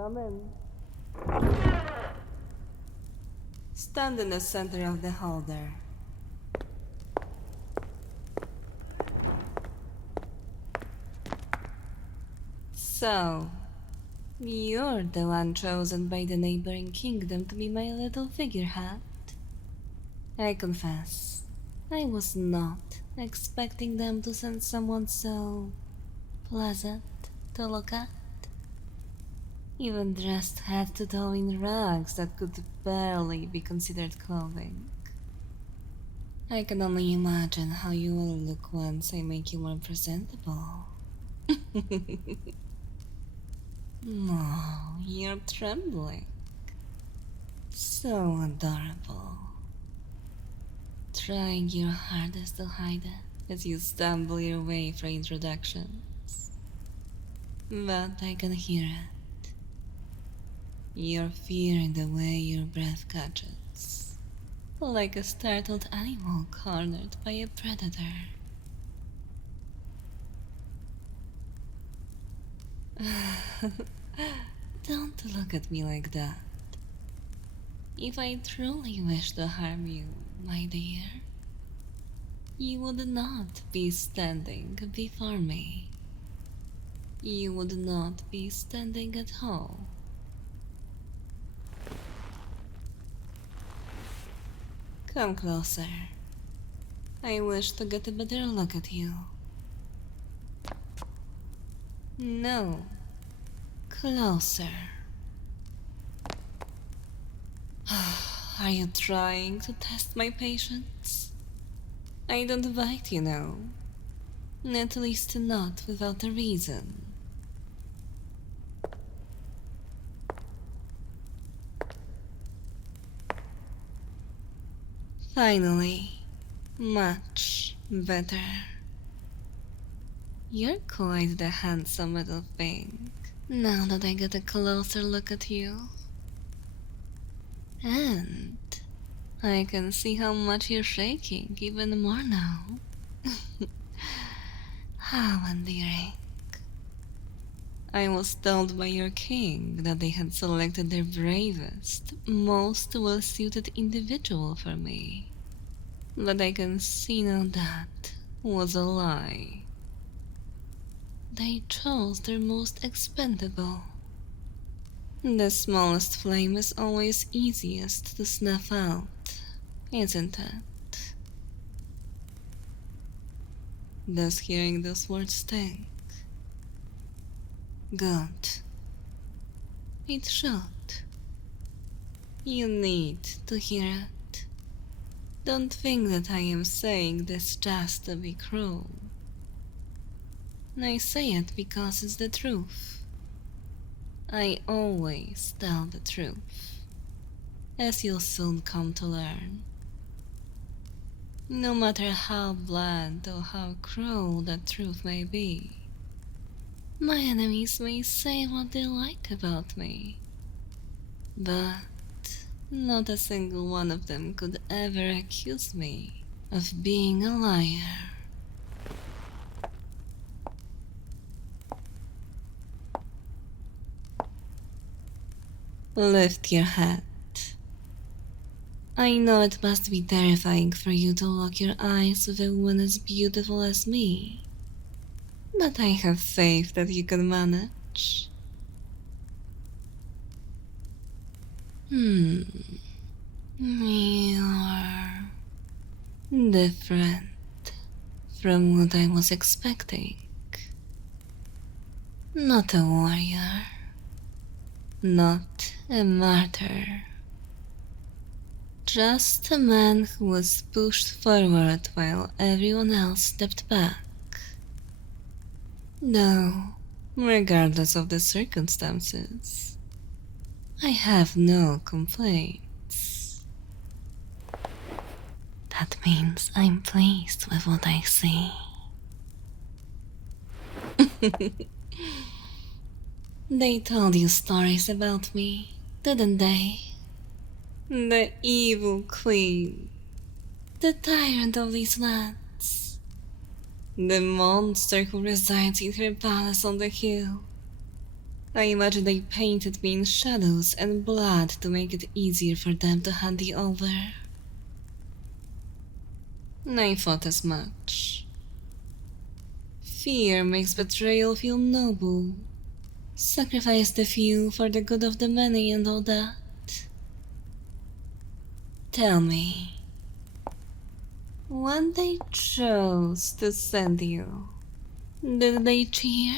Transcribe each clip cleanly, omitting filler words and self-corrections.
Come in. Stand in the center of the hall there. So, you're the one chosen by the neighboring kingdom to be my little figurehead. I confess, I was not expecting them to send someone so pleasant to look at. Even dressed head to toe in rags that could barely be considered clothing. I can only imagine how you will look once I make you more presentable. Oh, you're trembling. So adorable. Trying your hardest to hide it as you stumble your way through introductions. But I can hear it. Your fear in the way your breath catches. Like a startled animal cornered by a predator. Don't look at me like that. If I truly wish to harm you, my dear, you would not be standing before me. You would not be standing at all. Come closer. I wish to get a better look at you. No. Closer. Are you trying to test my patience? I don't bite, you know. At least not without a reason. Finally. Much better. You're quite the handsome little thing, now that I get a closer look at you. And I can see how much you're shaking even more now. How endearing. I was told by your king that they had selected their bravest, most well-suited individual for me. But I can see now that was a lie. They chose their most expendable. The smallest flame is always easiest to snuff out, isn't it? Does hearing those words sting? Good. It should. You need to hear it. Don't think that I am saying this just to be cruel. I say it because it's the truth. I always tell the truth, as you'll soon come to learn. No matter how blunt or how cruel that truth may be. My enemies may say what they like about me, but not a single one of them could ever accuse me of being a liar. Lift your head. I know it must be terrifying for you to lock your eyes with a woman as beautiful as me, but I have faith that you can manage. You're different from what I was expecting. Not a warrior, not a martyr. Just a man who was pushed forward while everyone else stepped back. Though, regardless of the circumstances, I have no complaints. That means I'm pleased with what I see. They told you stories about me, didn't they? The evil queen, the tyrant of these lands, the monster who resides in her palace on the hill. I imagine they painted me in shadows and blood to make it easier for them to hand you over. I thought as much. Fear makes betrayal feel noble. Sacrifice the few for the good of the many and all that. Tell me, when they chose to send you, did they cheer?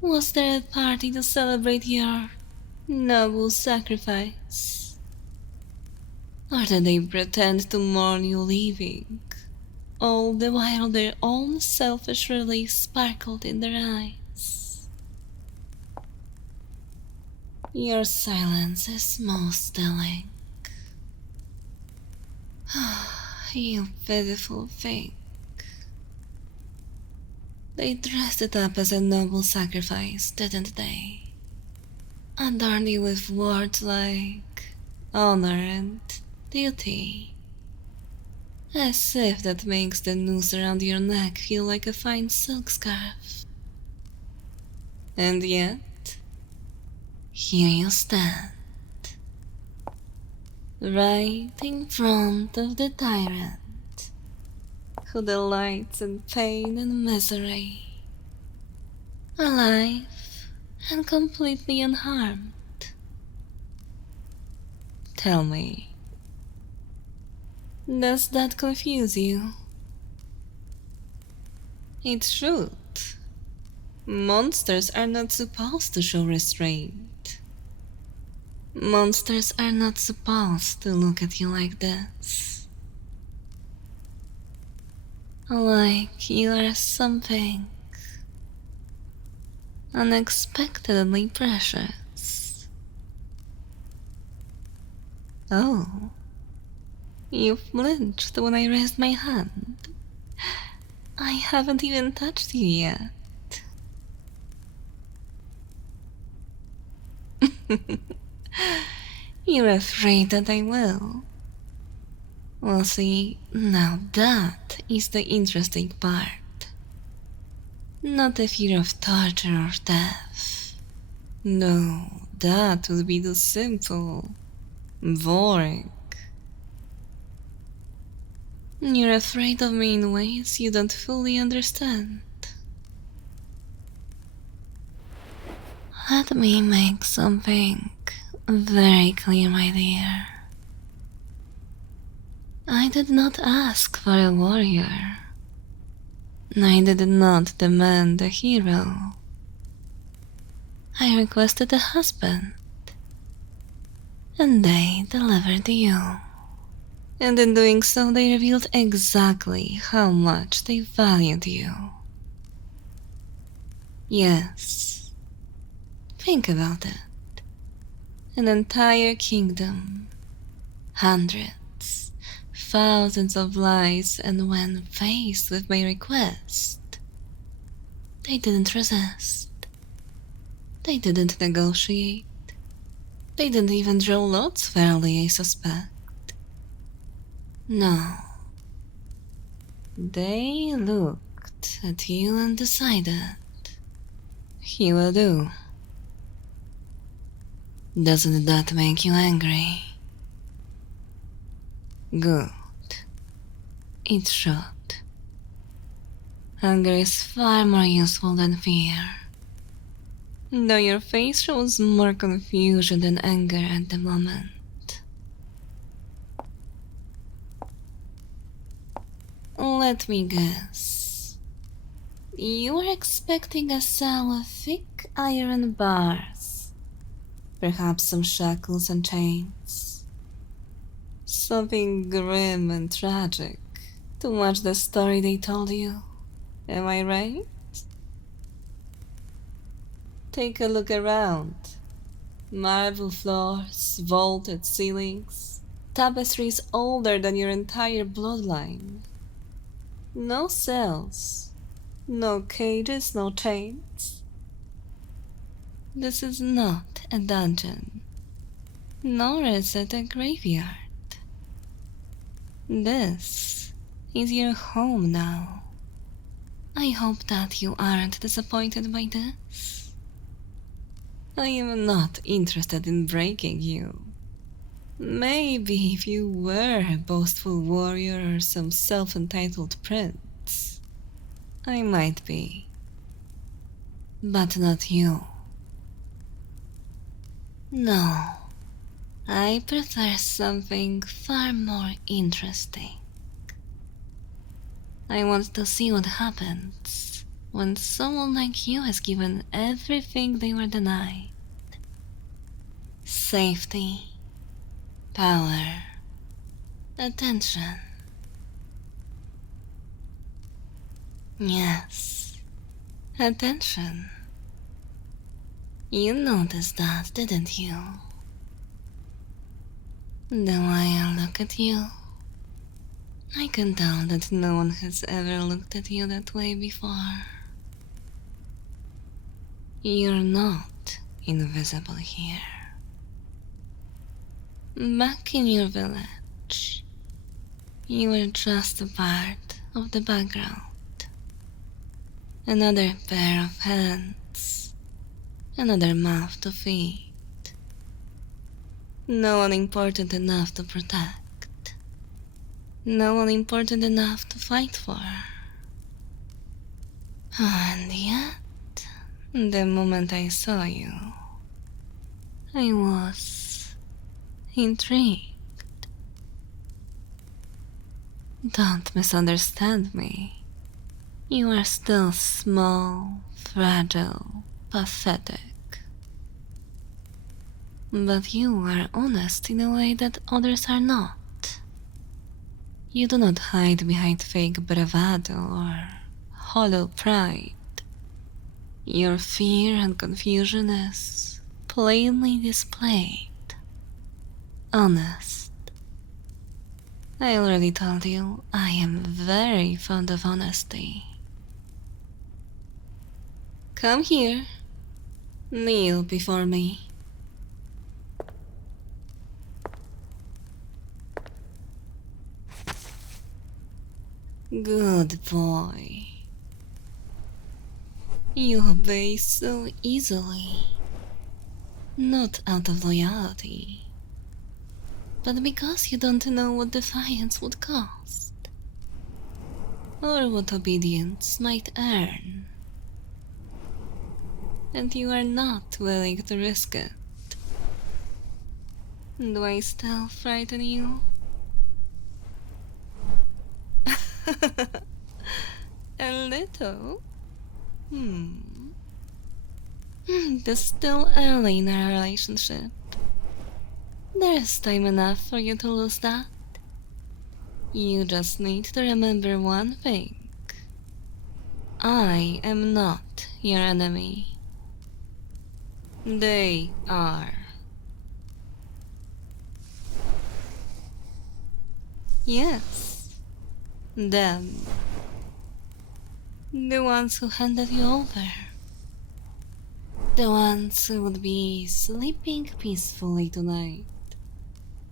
Was there a party to celebrate your noble sacrifice? Or did they pretend to mourn you leaving, all the while their own selfish relief sparkled in their eyes? Your silence is most telling. You pitiful thing. They dressed it up as a noble sacrifice, didn't they? Adorned you with words like honor and duty. As if that makes the noose around your neck feel like a fine silk scarf. And yet, here you stand, right in front of the tyrant, who delights in pain and misery, alive and completely unharmed. Tell me, does that confuse you? It's truth. Monsters are not supposed to show restraint. Monsters are not supposed to look at you like this. Like you are something unexpectedly precious. Oh, you flinched when I raised my hand. I haven't even touched you yet. You're afraid that I will. Well, see, now that is the interesting part. Not the fear of torture or death. No, that would be too simple. Boring. You're afraid of me in ways you don't fully understand. Let me make something very clear, my dear. I did not ask for a warrior. I did not demand a hero. I requested a husband, and they delivered you. And in doing so, they revealed exactly how much they valued you. Yes, think about it. An entire kingdom, hundreds, thousands of lives, and when faced with my request, they didn't resist. They didn't negotiate. They didn't even draw lots fairly, I suspect. No. They looked at you and decided, he will do. Doesn't that make you angry? Good. It should. Anger is far more useful than fear. Though your face shows more confusion than anger at the moment. Let me guess. You were expecting a cell with thick iron bars. Perhaps some shackles and chains. Something grim and tragic to match the story they told you. Am I right? Take a look around. Marble floors, vaulted ceilings, tapestries older than your entire bloodline. No cells, no cages, no chains. This is not a dungeon, nor is it a graveyard. This is your home now. I hope that you aren't disappointed by this. I am not interested in breaking you. Maybe if you were a boastful warrior or some self-entitled prince, I might be. But not you. No, I prefer something far more interesting. I want to see what happens when someone like you is given everything they were denied. Safety, power, attention. Yes, attention. You noticed that, didn't you? The way I look at you, I can tell that no one has ever looked at you that way before. You're not invisible here. Back in your village, you were just a part of the background. Another pair of hands, another mouth to feed. No one important enough to protect. No one important enough to fight for. And yet, the moment I saw you, I was intrigued. Don't misunderstand me. You are still small, fragile, pathetic. But you are honest in a way that others are not. You do not hide behind fake bravado or hollow pride. Your fear and confusion is plainly displayed. Honest. I already told you I am very fond of honesty. Come here. Kneel before me. Good boy. You obey so easily. Not out of loyalty, but because you don't know what defiance would cost, or what obedience might earn. And you are not willing to risk it. Do I still frighten you? A little? It's still early in our relationship. There's time enough for you to lose that. You just need to remember one thing. I am not your enemy. They are. Yes, them. The ones who handed you over. The ones who would be sleeping peacefully tonight,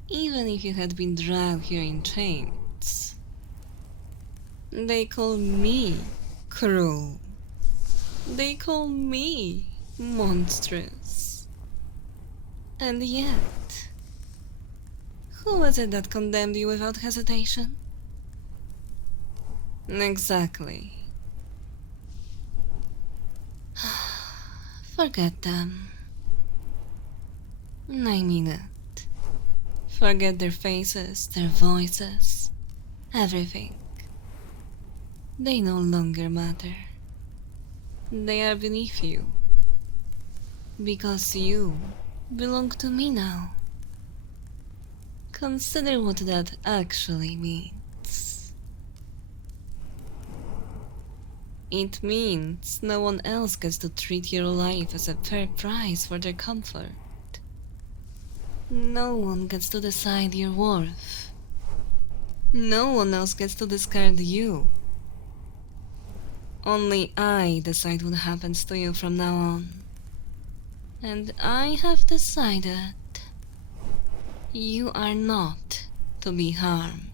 even if you had been dragged here in chains. They call me cruel. They call me monstrous. And yet, who was it that condemned you without hesitation? Exactly. Forget them. I mean it. Forget their faces, their voices, everything. They no longer matter. They are beneath you. Because you belong to me now. Consider what that actually means. It means no one else gets to treat your life as a fair price for their comfort. No one gets to decide your worth. No one else gets to discard you. Only I decide what happens to you from now on. And I have decided you are not to be harmed.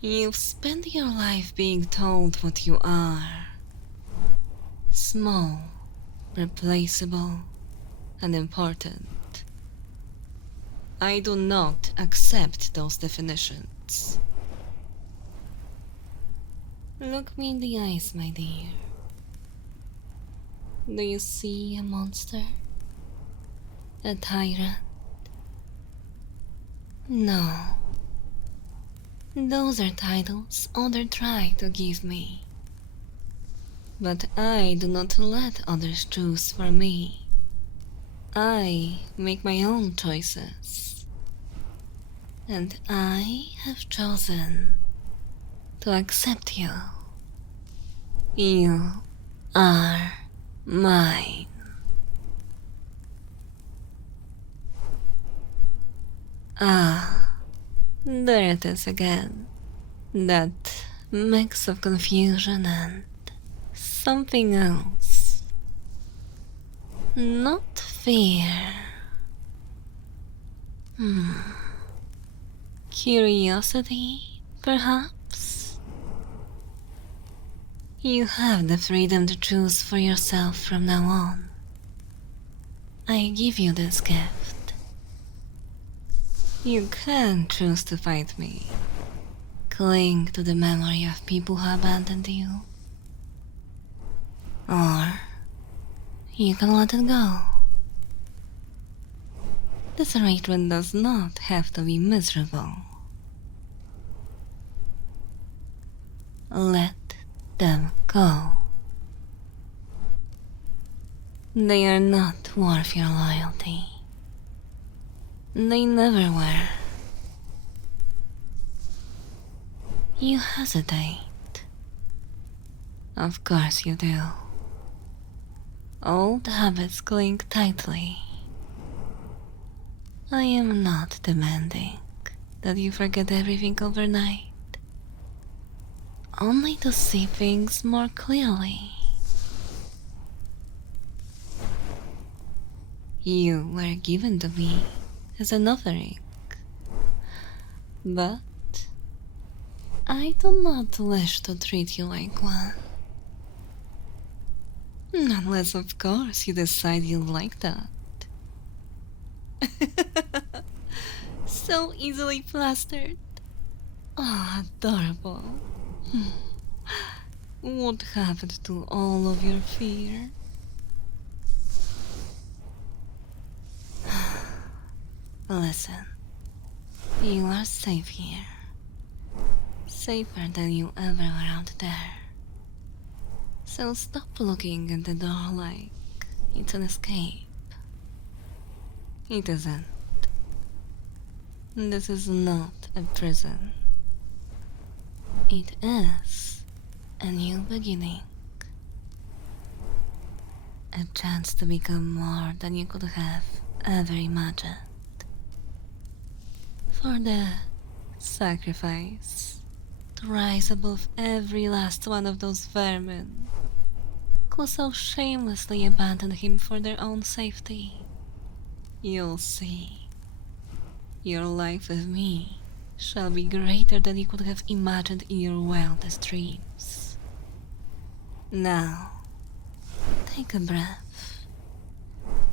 You've spent your life being told what you are. Small, replaceable, and important. I do not accept those definitions. Look me in the eyes, my dear. Do you see a monster? A tyrant? No. Those are titles others try to give me. But I do not let others choose for me. I make my own choices. And I have chosen to accept you. You are mine. Ah, there it is again. That mix of confusion and something else. Not fear. Curiosity, perhaps? You have the freedom to choose for yourself from now on. I give you this gift. You can choose to fight me. Cling to the memory of people who abandoned you. Or you can let it go. This arrangement does not have to be miserable. Let them go. They are not worth your loyalty. They never were. You hesitate. Of course you do. Old habits cling tightly. I am not demanding that you forget everything overnight. Only to see things more clearly. You were given to me as an offering. But I do not wish to treat you like one. Unless, of course, you decide you like that. So easily plastered. Oh, adorable. What happened to all of your fear? Listen, you are safe here. Safer than you ever were out there. So stop looking at the door like it's an escape. It isn't. This is not a prison. It is a new beginning. A chance to become more than you could have ever imagined. For the sacrifice to rise above every last one of those vermin who so shamelessly abandoned him for their own safety. You'll see. Your life with me shall be greater than you could have imagined in your wildest dreams. Now, take a breath.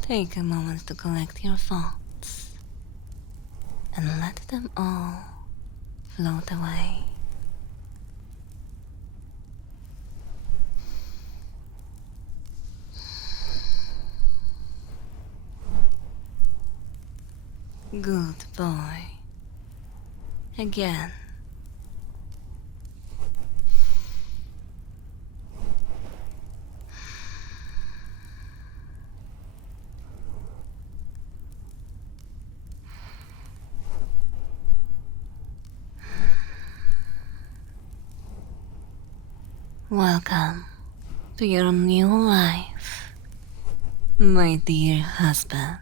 Take a moment to collect your thoughts and let them all float away. Good boy. Again. Welcome to your new life, my dear husband.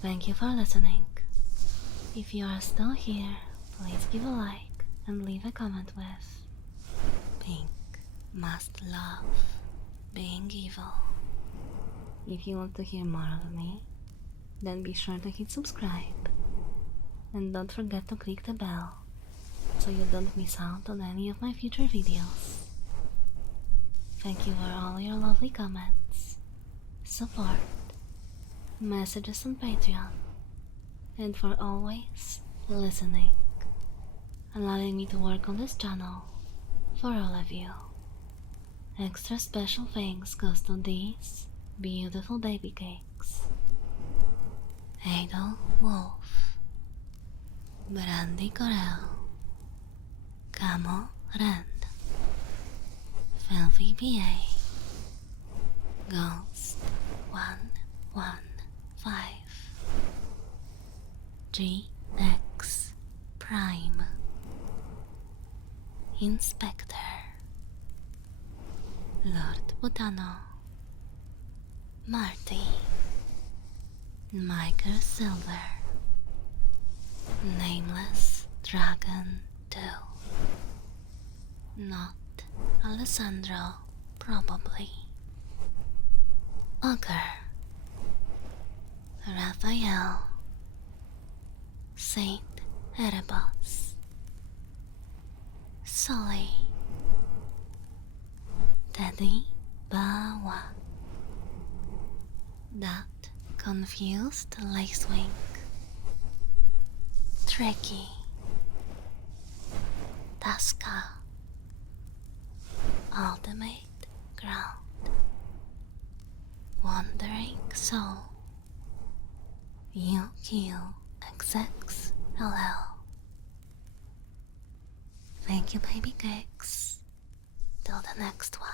Thank you for listening. If you are still here, please give a like and leave a comment with Pink must love being evil. If you want to hear more of me, then be sure to hit subscribe. And don't forget to click the bell so you don't miss out on any of my future videos. Thank you for all your lovely comments, support, messages on Patreon, and for always listening, allowing me to work on this channel for all of you. Extra special thanks goes to these beautiful baby cakes: Adel Wolf, Brandy Corel, Camo Ren, Filthy BA, Ghost 115, GX Prime, Inspector, Lord Butano, Marty, Michael Silver, Nameless Dragon 2, Not Alessandro, probably, Ogre, Raphael, Saint Erebus, Sully, Teddy Bawa, That Confused Lacewing, Tricky, Tasca, Ultimate Ground, Wandering Soul, UQXXLL. Thank you, baby cakes. Till the next one.